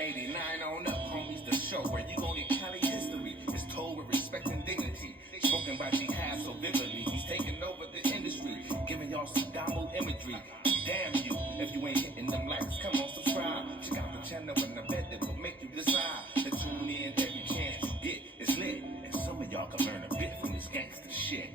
89 on up, homies, the show where you gon' get Cali history. It's told with respect and dignity. Spoken by jihad so vividly. He's taking over the industry, giving y'all some download imagery. Damn you, if you ain't hitting them likes, come on, subscribe. Check out the channel and I bet it will make you decide to tune in every chance you get. It's lit, and some of y'all can learn a bit from this gangster shit.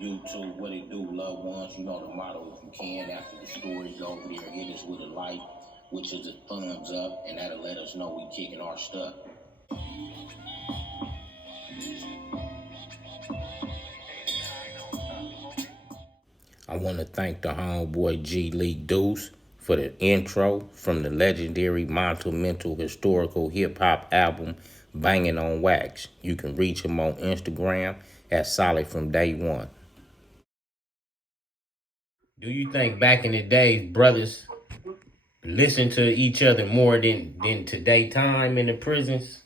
YouTube, what it do, loved ones? You know the motto, if you can, after the story's over there, hit us with a like, which is a thumbs up, and that'll let us know we kicking our stuff. I want to thank the homeboy G. Lee Deuce for the intro from the legendary Mental historical hip-hop album, Banging on Wax. You can reach him on Instagram at Solid from Day One. Do you think back in the days, brothers listened to each other more than today time in the prisons?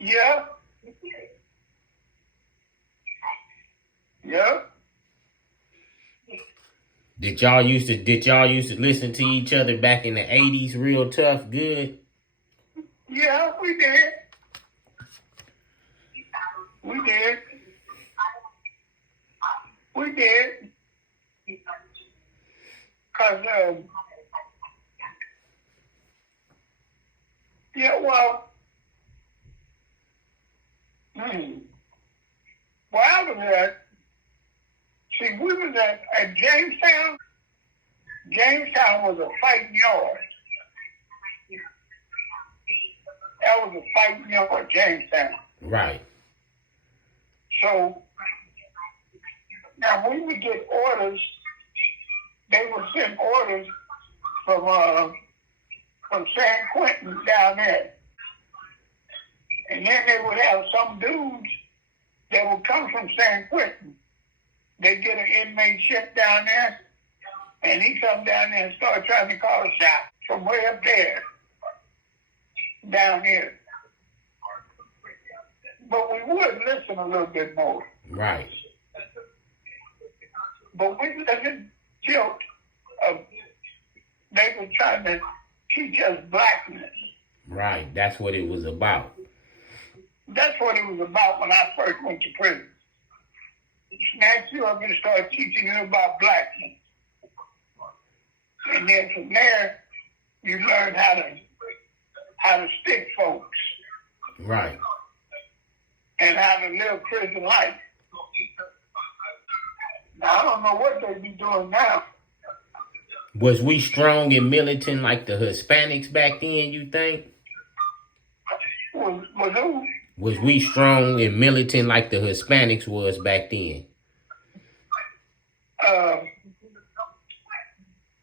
Yeah. Yeah. Did y'all used to listen to each other back in the 80s real tough, good? Yeah, we did. We did. We did. Because, yeah, well, where I was at, see, we was at Jamestown. Jamestown was a fighting yard. That was a fighting yard, Jamestown. Right. So, now when we get orders, they would send orders from San Quentin down there. And then they would have some dudes that would come from San Quentin. They'd get an inmate shipped down there, and he come down there and start trying to call a shot from way up there, down here. But we would listen a little bit more. Right. But we wasn't guilt of they were trying to teach us blackness. Right. That's what it was about. That's what it was about when I first went to prison. Snatch you up and start teaching you about blackness. And then from there, you learn how to stick folks. Right. And how to live prison life. Now, I don't know what they be doing now. Was we strong and militant like the Hispanics back then, you think? Was who? Was we strong and militant like the Hispanics was back then? The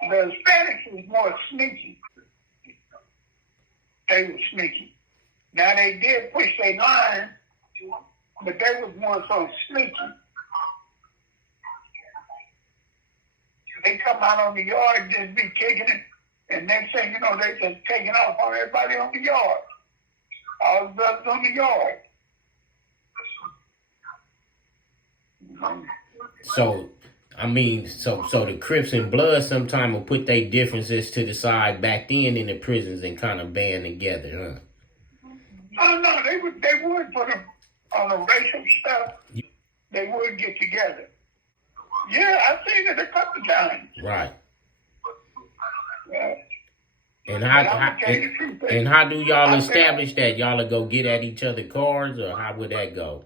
Hispanics was more sneaky. They were sneaky. Now, they did push their line, but they was more so sneaky. They come out on the yard, just be kicking it, and next thing you know, they just taking off on everybody on the yard. All the brothers on the yard. So, I mean, so the Crips and Bloodz sometime will put their differences to the side back then in the prisons and kind of band together, huh? Oh, no, they would put them on the racial stuff. They would get together. Yeah, I've seen it a couple times. Right. Yeah. And how do y'all establish that? Y'all will go get at each other cars, or how would that go?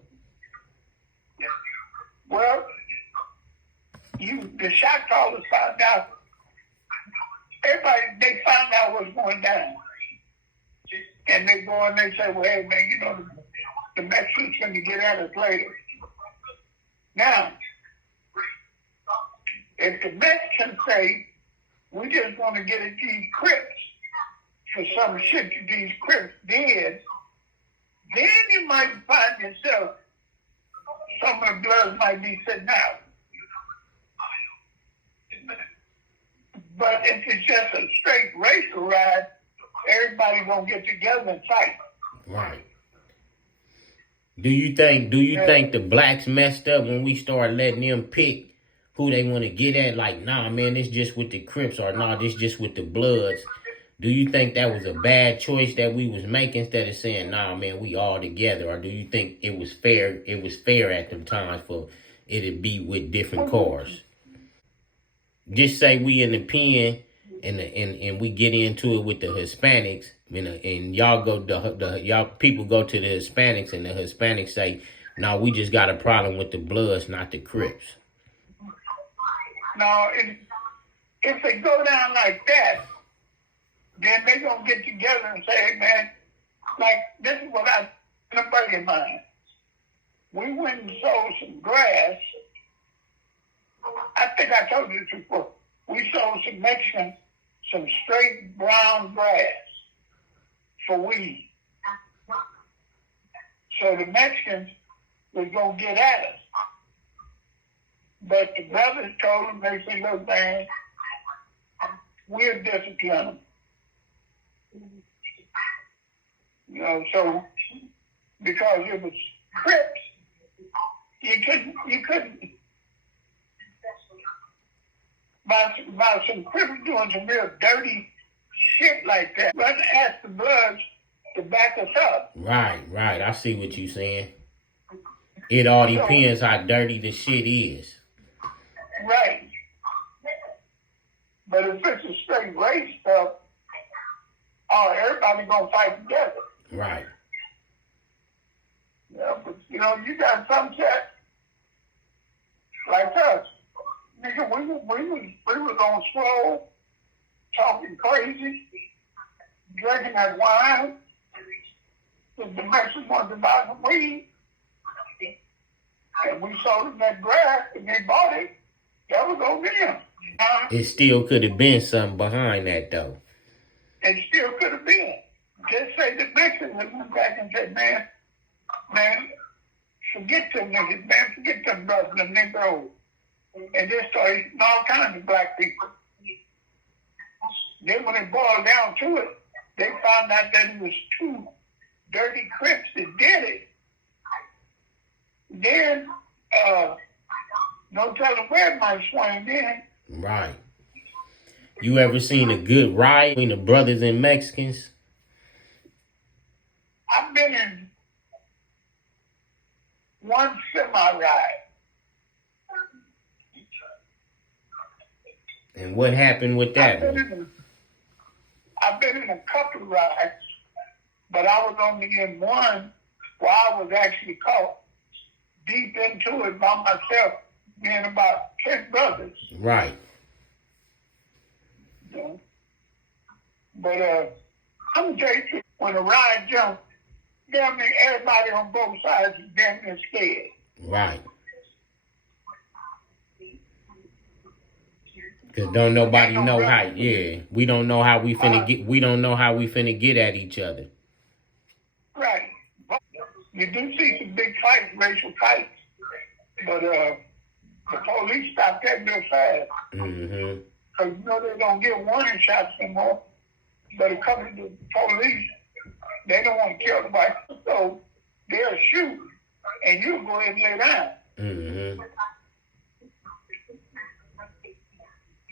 Well, the shot callers found out. They found out what's going down. And they go and they say, well, hey, man, you know, the Mexicans going to get at us later. Now, if the Mexicans say, we just want to get at these Crips for some shit that these Crips did, then you might find yourself, some of the Bloodz might be sitting out. But if it's just a straight racial ride, everybody gonna get together and fight. Right. Do you think Yeah. the blacks messed up when we started letting them pick who they want to get at? Like, nah, man, it's just with the Crips, or nah, this just with the Bloods. Do you think that was a bad choice that we was making instead of saying, nah, man, we all together? Or do you think it was fair? It was fair at them times for it to be with different cars. Just say we in the pen and we get into it with the Hispanics, and y'all go y'all people go to the Hispanics, and the Hispanics say, "No, we just got a problem with the Bloods, not the Crips." Now, if they go down like that, then they gonna get together and say, hey, man, like this is what I in a buddy of mine. We went and sold some grass. I think I told you this before. We sold some Mexican, some straight brown grass for weed. So the Mexicans was gonna get at us. But the brothers told them, they said, look, man, we'll discipline them. You know, so because it was Crips, you couldn't by some Crips doing some real dirty shit like that. Let's ask the Bloods to back us up. Right. I see what you saying. It all depends how dirty the shit is. Right. But if it's a straight race stuff, oh, everybody gonna fight together. Right. Yeah, but you know, you got some set like us. Nigga, we was on slow, talking crazy, drinking that wine. The Mexicans wanted to buy some weed. And we sold them that grass and they bought it. That was on them. It still could have been something behind that though. It still could have been. Just say the Mexicans went back and said, man, forget them niggas, man, forget them brothers, them Negroes. And they started eating all kinds of black people. Then when it boiled down to it, they found out that it was two dirty Crips that did it. Then, no telling where my swing in. Right. You ever seen a good riot between the brothers and Mexicans? I've been in one semi-ride. And what happened with that one? I've been in a couple of rides, but I was only in one where I was actually caught deep into it by myself, being about 10 brothers. Right. You know? But I'm going to tell you, when the ride jumped, damn near everybody on both sides is damn near scared. Right. Cause don't nobody know how. Yeah, we don't know how we finna get. We don't know how we finna get at each other. Right. You do see some big fights, racial fights, but the police stopped that real fast. Mm-hmm. Because you know they're gonna get warning shots anymore. But a couple of the police, they don't want to kill nobody, so they'll shoot, and you go ahead and lay down. Mm-hmm.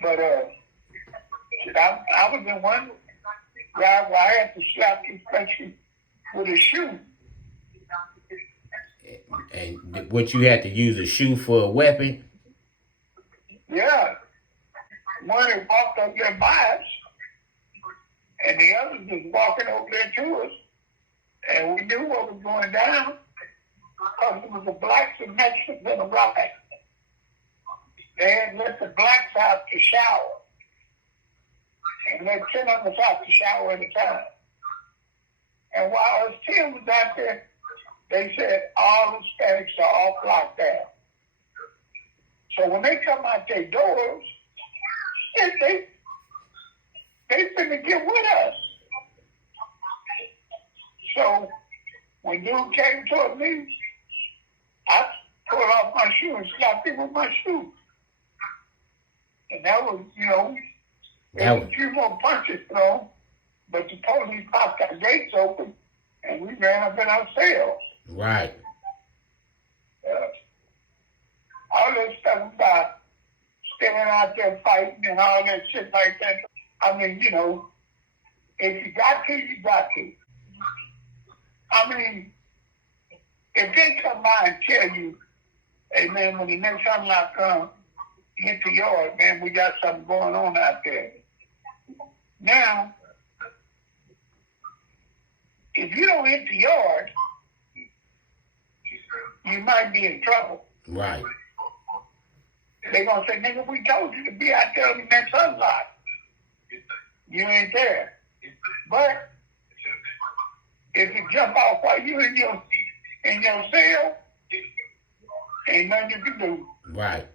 But I was in one ride where I had to slap this person with a shoe. And what, you had to use a shoe for a weapon? Yeah. One that walked up there by us, and the other was walking over there to us. And we knew what was going down because it was the blacks and Mexicans in a riot. They had let the blacks out to shower. And let 10 of us out to shower at a time. And while us 10 was out there, they said all Hispanics are off lockdown. So when they come out their doors, they finna get with us. So when dude came toward me, I pulled off my shoe and slapped him with my shoe. And that was, you know, there was a few more punches thrown, but the police popped our gates open and we ran up in our cells. Right. all that stuff about standing out there fighting and all that shit like that. I mean, you know, if you got to, you got to. I mean, if they come by and tell you, hey man, when the next sunlight comes, hit the yard, man, we got something going on out there. Now, if you don't hit the yard, you might be in trouble. Right. They're going to say, nigga, we told you to be out there on the next sunlight. You ain't there. But if you jump off while you in your cell, ain't nothing you can do. Right.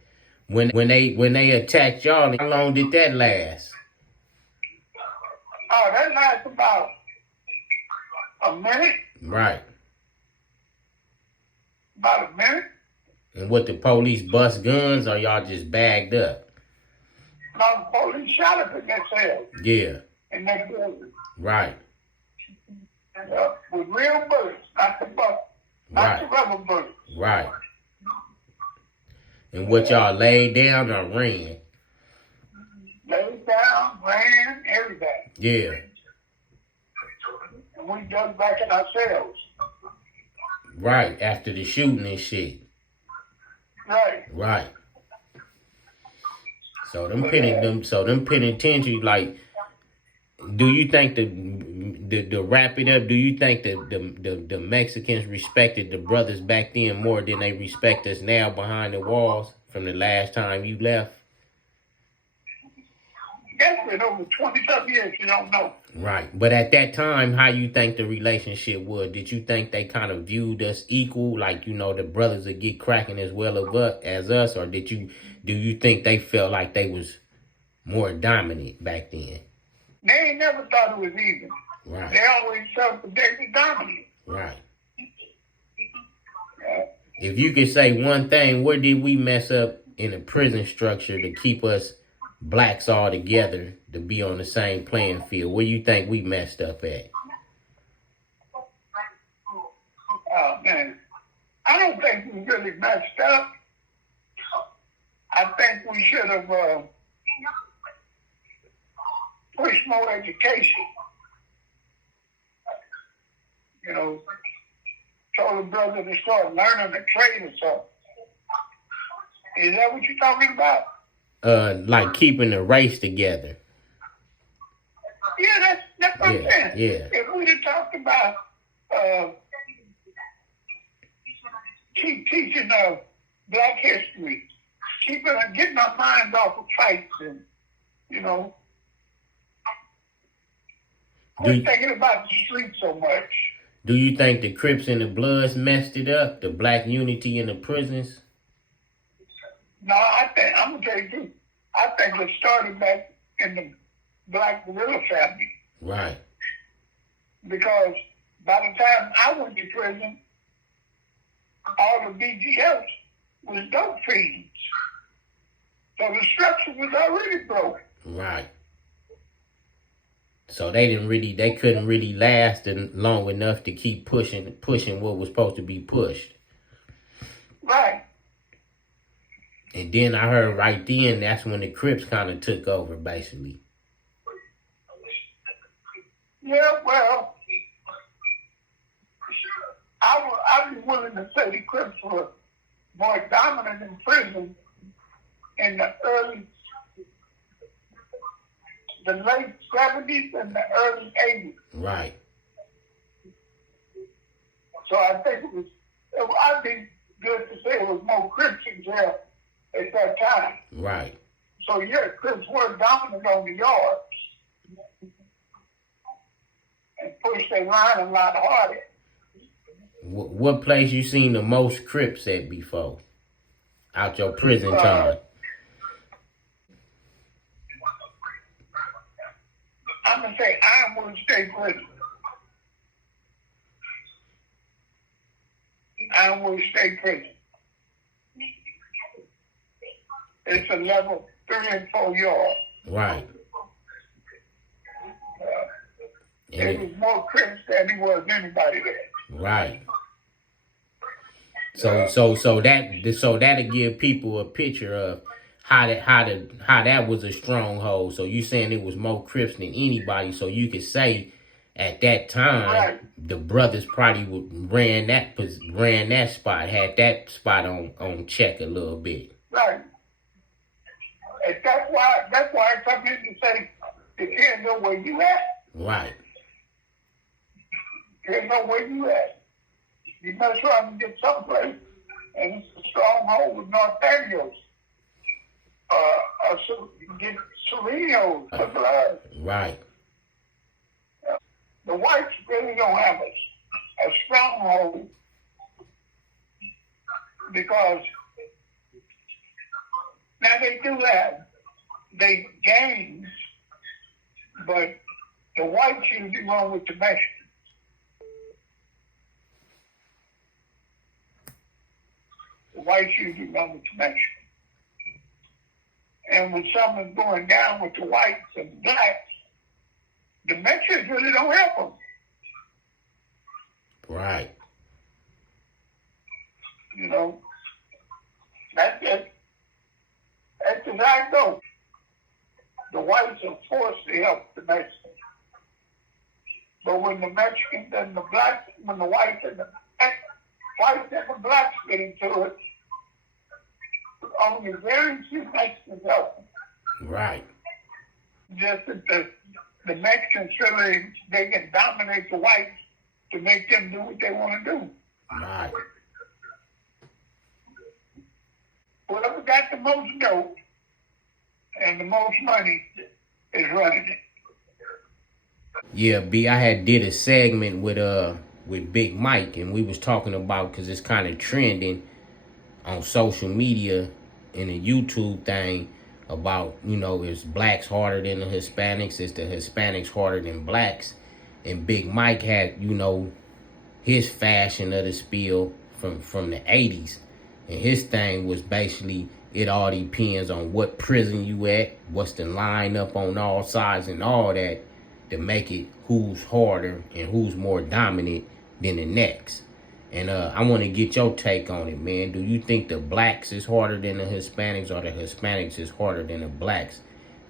When they attacked y'all, how long did that last? Oh, that lasts about a minute. Right. About a minute. And what, the police bust guns or y'all just bagged up? No, the police shot us in that cell. Yeah. In that building. Right. With real bullets, not the rubber bullets. Right. And what, y'all laid down or ran? Laid down, ran, everything. Yeah. And we dug back in our cells. Right, after the shooting and shit. Right. Right. So them penitentiary, like, do you think to wrap it up, do you think that the Mexicans respected the brothers back then more than they respect us now behind the walls from the last time you left? That's been over 20-something years, you don't know. Right. But at that time, how you think the relationship was? Did you think they kind of viewed us equal? Like, you know, the brothers would get cracking as well as us? Or do you think they felt like they was more dominant back then? They ain't never thought it was even. Right. They always felt that they were dominant. Right. Yeah. If you could say one thing, where did we mess up in the prison structure to keep us blacks all together to be on the same playing field? Where you think we messed up at? Oh, man. I don't think we really messed up. I think we should have pushed more education. You know, told the brother to start learning the trade or something. Is that what you're talking about? Like keeping the race together. Yeah, that's what I'm saying. Yeah. If we'd have talked about teaching black history, getting our minds off of fights and, you know, quit thinking about the street so much. Do you think the Crips and the Bloodz messed it up? The black unity in the prisons? No, I'm going to tell you the truth. I think it started back in the black guerrilla family. Right. Because by the time I went to prison, all the BGFs was dope fiends. So the structure was already broken. Right. So they couldn't really last long enough to keep pushing what was supposed to be pushed. Right. And then I heard right then, that's when the Crips kind of took over, basically. Yeah, well, I'd be willing to say the Crips were more dominant in prison in the late 70s and the early 80s. Right. So I think I'd be good to say it was more Crips in jail at that time. Right. So yeah, Crips were dominant on the yards and pushed their line a lot harder. What place you seen the most Crips at before? Out your prison time? I'm going to say Ironwood State Prison. Ironwood State Prison. It's a level 3 and 4 yard. Right. It was more Crips than he was anybody there. Right. Yeah. So that'll give people a picture of how that was a stronghold. So you saying it was more Crips than anybody. So you could say at that time Right. the brothers probably ran that spot, had that spot on check a little bit. Right. And that's why some people say you can't know where you at. Right, You can't know where you at. You must try to get someplace, and it's a stronghold with Nathaniels. Get Serenos, the blood. right, The whites really don't have a stronghold because now they do have they gangs, but the whites usually run with the Mexicans. The whites usually run with the Mexicans. And when something's going down with the whites and blacks, the Mexicans really don't help them. right. You know, that's it. That's as I go. The whites are forced to help the Mexicans. But when the Mexicans and the blacks, when the whites and the blacks get into it, only very few Mexicans help them. Right. Just that the Mexicans feel they can dominate the whites to make them do what they want to do. Right. Whoever got the most dope and the most money is running it. Yeah, B, I had did a segment with Big Mike, and we was talking about, because it's kind of trending on social media in the YouTube thing, about, is blacks harder than the Hispanics? Is the Hispanics harder than blacks? And Big Mike had, his fashion of the spiel from the 80s. And his thing was basically, it all depends on what prison you at, what's the lineup on all sides and all that, to make it who's harder and who's more dominant than the next. And I want to get your take on it, man. Do you think the blacks is harder than the Hispanics, or the Hispanics is harder than the blacks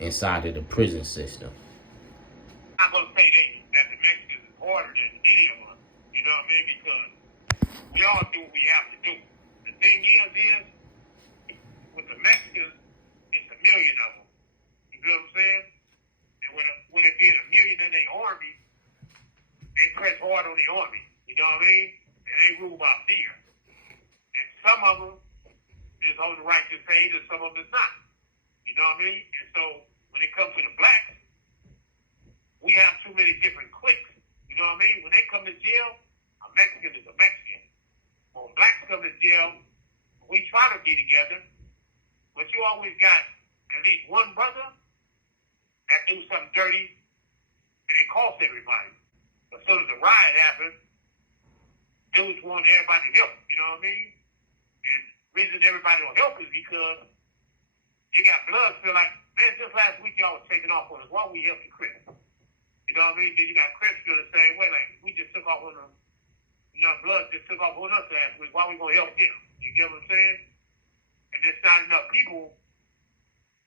inside of the prison system? I'm not going to say that the Mexicans is harder than any of us, you know what I mean? Because we all do what we have to do. The thing is with the Mexicans, it's a million of them. You know what I'm saying? And when it being a million in their army, they press hard on the army. You know what I mean? And they rule by fear. And some of them is on the righteous page, and some of them is not. You know what I mean? And so when it comes to the blacks, we have too many different cliques. You know what I mean? When they come to jail, a Mexican is a Mexican. When blacks come to jail, we try to be together, but you always got at least one brother that do something dirty, and it costs everybody. As soon as the riot happened, dudes want everybody to help. You know what I mean? And the reason everybody will help is because you got Bloodz feel like, man, just last week y'all was taking off on us. Why don't we help the Crips? You know what I mean? Then you got Crips feel the same way. Like, we just took off on them. Bloodz just took off on us last week. Why we going to help them? You get what I'm saying? And there's not enough people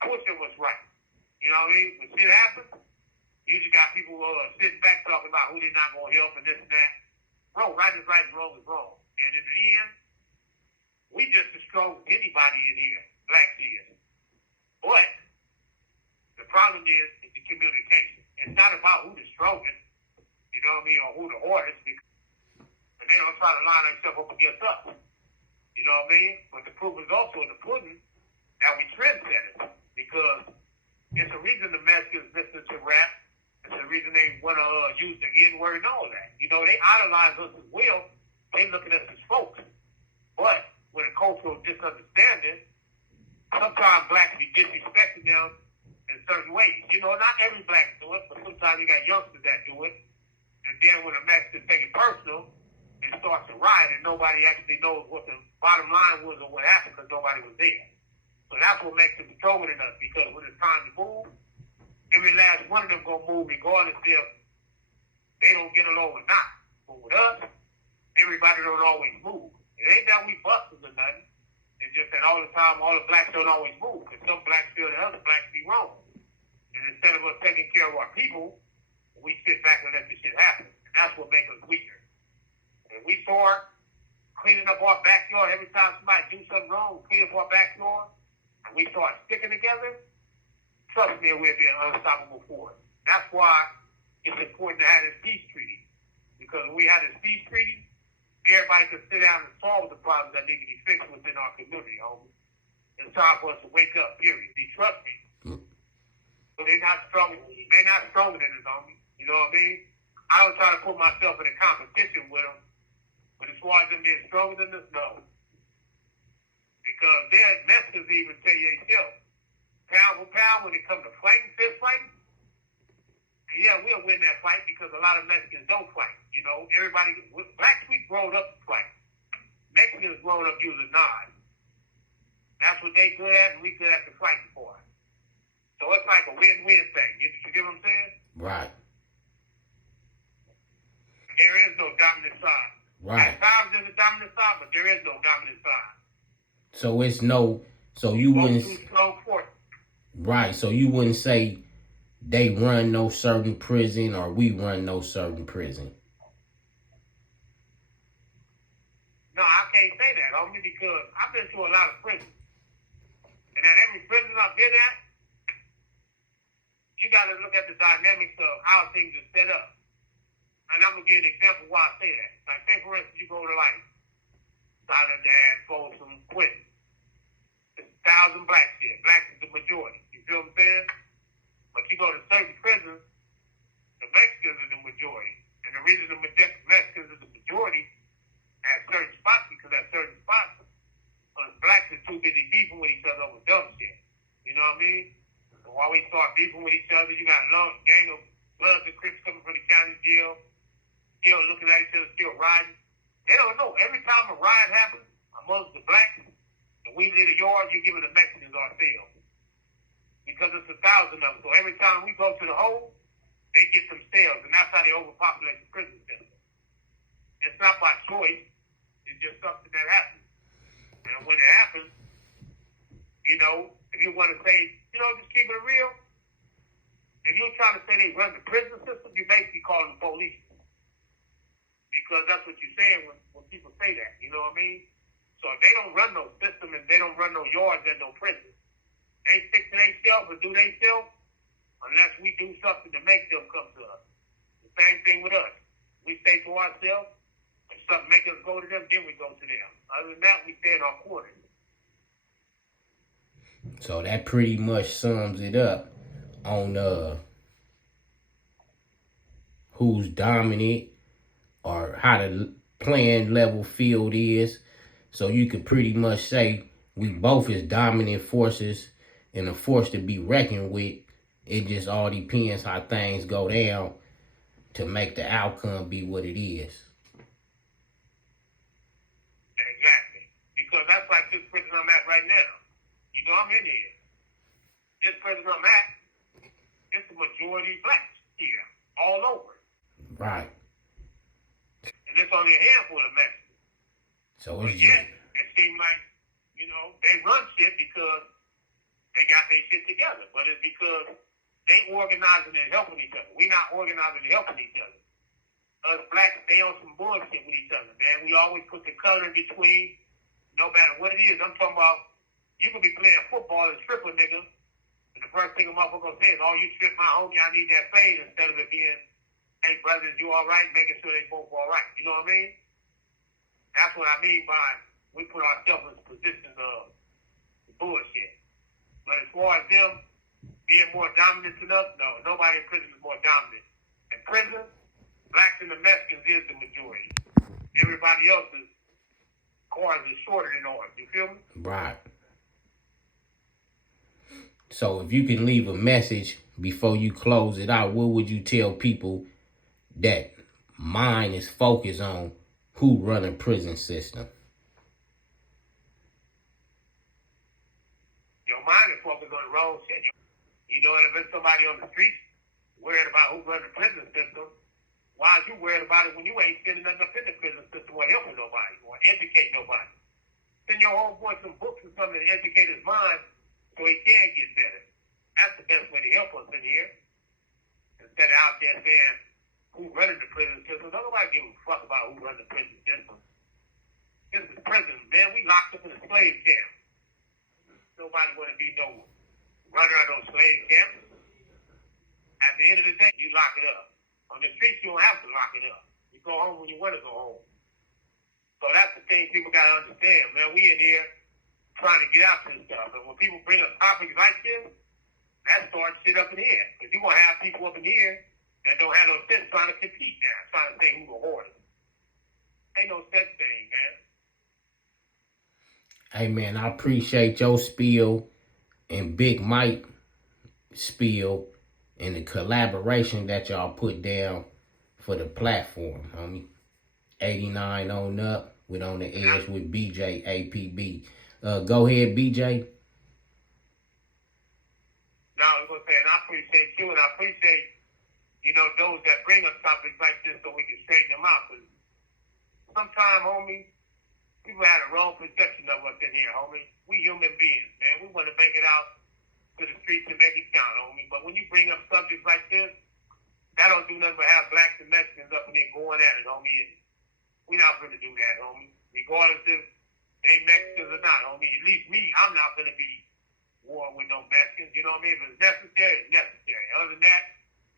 pushing what's right. You know what I mean? When shit happens, you just got people sitting back talking about who they're not going to help and this and that. Bro, right is right and wrong is wrong. And in the end, we just as strong as anybody in here, blacks is. But the problem is the communication. It's not about who the strongest, you know what I mean, or who the hardest, because they don't try to line themselves up against us. You know what I mean? But the proof is also in the pudding that we trendsetters, because it's the reason the Mexicans listen to rap. It's the reason they want to use the N-word and all that. You know, they idolize us as well. They look at us as folks. But with a cultural misunderstanding, sometimes blacks be disrespecting them in certain ways. You know, not every black do it, but sometimes you got youngsters that do it. And then when the Mexicans take it personal, it starts to riot, and nobody actually knows what the bottom line was or what happened because nobody was there. So that's what makes them stronger than us, because when it's time to move, every last one of them gonna move regardless if they don't get along or not. But with us, everybody don't always move. It ain't that we busted or nothing. It's just that all the time, all the blacks don't always move. Because some blacks feel the other blacks be wrong. And instead of us taking care of our people, we sit back and let the shit happen. And that's what makes us weaker. And we start cleaning up our backyard every time somebody do something wrong, we clean up our backyard, and we start sticking together, trust me, we'll be an unstoppable force. That's why it's important to have this peace treaty. Because when we have this peace treaty, everybody can sit down and solve the problems that need to be fixed within our community, homie. It's time for us to wake up, period. See, trust me. But they're not strong. They're not stronger than us, homie. You know what I mean? I don't try to put myself in a competition with them. But as far as them being stronger than us, no. Because their Mexicans even tell you themselves, pound for pound, when it comes to fighting, fist fighting, yeah, we'll win that fight because a lot of Mexicans don't fight. You know, everybody, blacks, we grown up to fight. Mexicans grown up using knives. That's what they good at, and we good at the fighting for. So it's like a win-win thing. You get what I'm saying? Right. There is no dominant side. Right. At times there's a dominant side, but there is no dominant side. So it's no, so you wouldn't, right, so you wouldn't say they run no certain prison or we run no certain prison. No, I can't say that, only because I've been to a lot of prisons. And at every prison I've been at, you got to look at the dynamics of how things are set up. And I'm going to give an example why I say that. Like, say, for instance, you go to, like, Soledad, Folsom, Quincy. There's 1,000 blacks here. Blacks is the majority. You feel what I'm saying? But you go to certain prisons, the Mexicans are the majority. And the reason the Mexicans are the majority at certain spots, because at certain spots, blacks are too busy beefing with each other over dumb shit. You know what I mean? So while we start beefing with each other, you got a long gang of Bloodz and Crips coming from the county jail, still looking at each other, still riding. They don't know. Every time a riot happens amongst the blacks, and we leave the yard, you're giving the Mexicans our sales. Because it's 1,000 of them. So every time we go to the hole, they get some sales, and that's how they overpopulate the prison system. It's not by choice. It's just something that happens. And when it happens, you know, if you want to say, you know, just keep it real, if you're trying to say they run the prison system, you basically call them police. Because that's what you're saying when people say that, you know what I mean? So if they don't run no system and they don't run no yards and no prisons, they stick to themselves or do themselves unless we do something to make them come to us. The same thing with us. We stay to ourselves. If something make us go to them, then we go to them. Other than that, we stay in our quarters. So that pretty much sums it up on who's dominant or how the playing level field is. So you could pretty much say we both is dominant forces and a force to be reckoned with. It just all depends how things go down to make the outcome be what it is. Exactly. Because that's like this prison I'm at right now. You know, I'm in here. This prison I'm at, it's the majority blacks here, all over. Right. And there's only a handful of Mexicans. So but it's yet, it seems like, you know, they run shit because they got their shit together. But it's because they organizing and helping each other. We not organizing and helping each other. Us blacks stay on some bullshit with each other, man. We always put the color in between, no matter what it is. I'm talking about, you could be playing football and strip a nigga, and the first thing a motherfucker gonna say is, oh, you strip my homie, I need that fade, instead of it being, hey, brothers, you all right? Making sure they both all right. You know what I mean? That's what I mean by we put ourselves in positions of bullshit. But as far as them being more dominant than us, no, nobody in prison is more dominant. In prison, blacks and the Mexicans is the majority. Everybody else's cars is shorter than ours. You feel me? right. So if you can leave a message before you close it out, what would you tell people that mind is focused on who run a prison system? Your mind is focused on the wrong shit. You know, if it's somebody on the street worried about who runs the prison system, why are you worried about it when you ain't sending nothing up in the prison system or helping nobody or educating nobody? Send your homeboy some books or something to educate his mind so he can get better. That's the best way to help us in here. Instead of out there saying who's running the prison system. Don't nobody give a fuck about who runs the prison system. This is prison, man. We locked up in a slave camp. Nobody want to be no runner of those slave camps. At the end of the day, you lock it up. On the streets, you don't have to lock it up. You go home when you want to go home. So that's the thing people got to understand, man. We in here trying to get out this stuff. And when people bring up topics like this, that starts shit up in here. Because you're going to have people up in here that don't have no sense trying to compete now, trying to say who the hoarder. Ain't no such thing, man. Hey, man, I appreciate your spiel and Big Mike spiel and the collaboration that y'all put down for the platform, homie. 89 on up with On the Edge with BJ APB. Go ahead, BJ. No, I was going to say, and I appreciate you, and I appreciate, those that bring us topics like this so we can straighten them out. Because sometimes, homie, people have the wrong perception of us in here, homie. We human beings, man. We want to make it out to the streets and make it count, homie. But when you bring up subjects like this, that don't do nothing but have blacks and Mexicans up in there going at it, homie. And we're not going to do that, homie. Regardless if they Mexicans or not, homie. At least me, I'm not going to be war with no Mexicans. You know what I mean? If it's necessary, it's necessary. Other than that,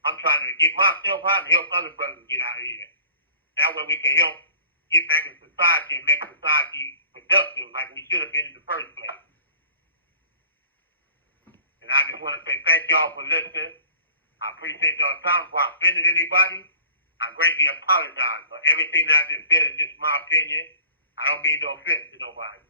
I'm trying to get myself out and help other brothers get out of here. That way we can help get back in society and make society productive like we should have been in the first place. And I just want to say thank y'all for listening. I appreciate y'all's time. If I offended anybody, I greatly apologize. But everything that I just said is just my opinion. I don't mean no offense to nobody.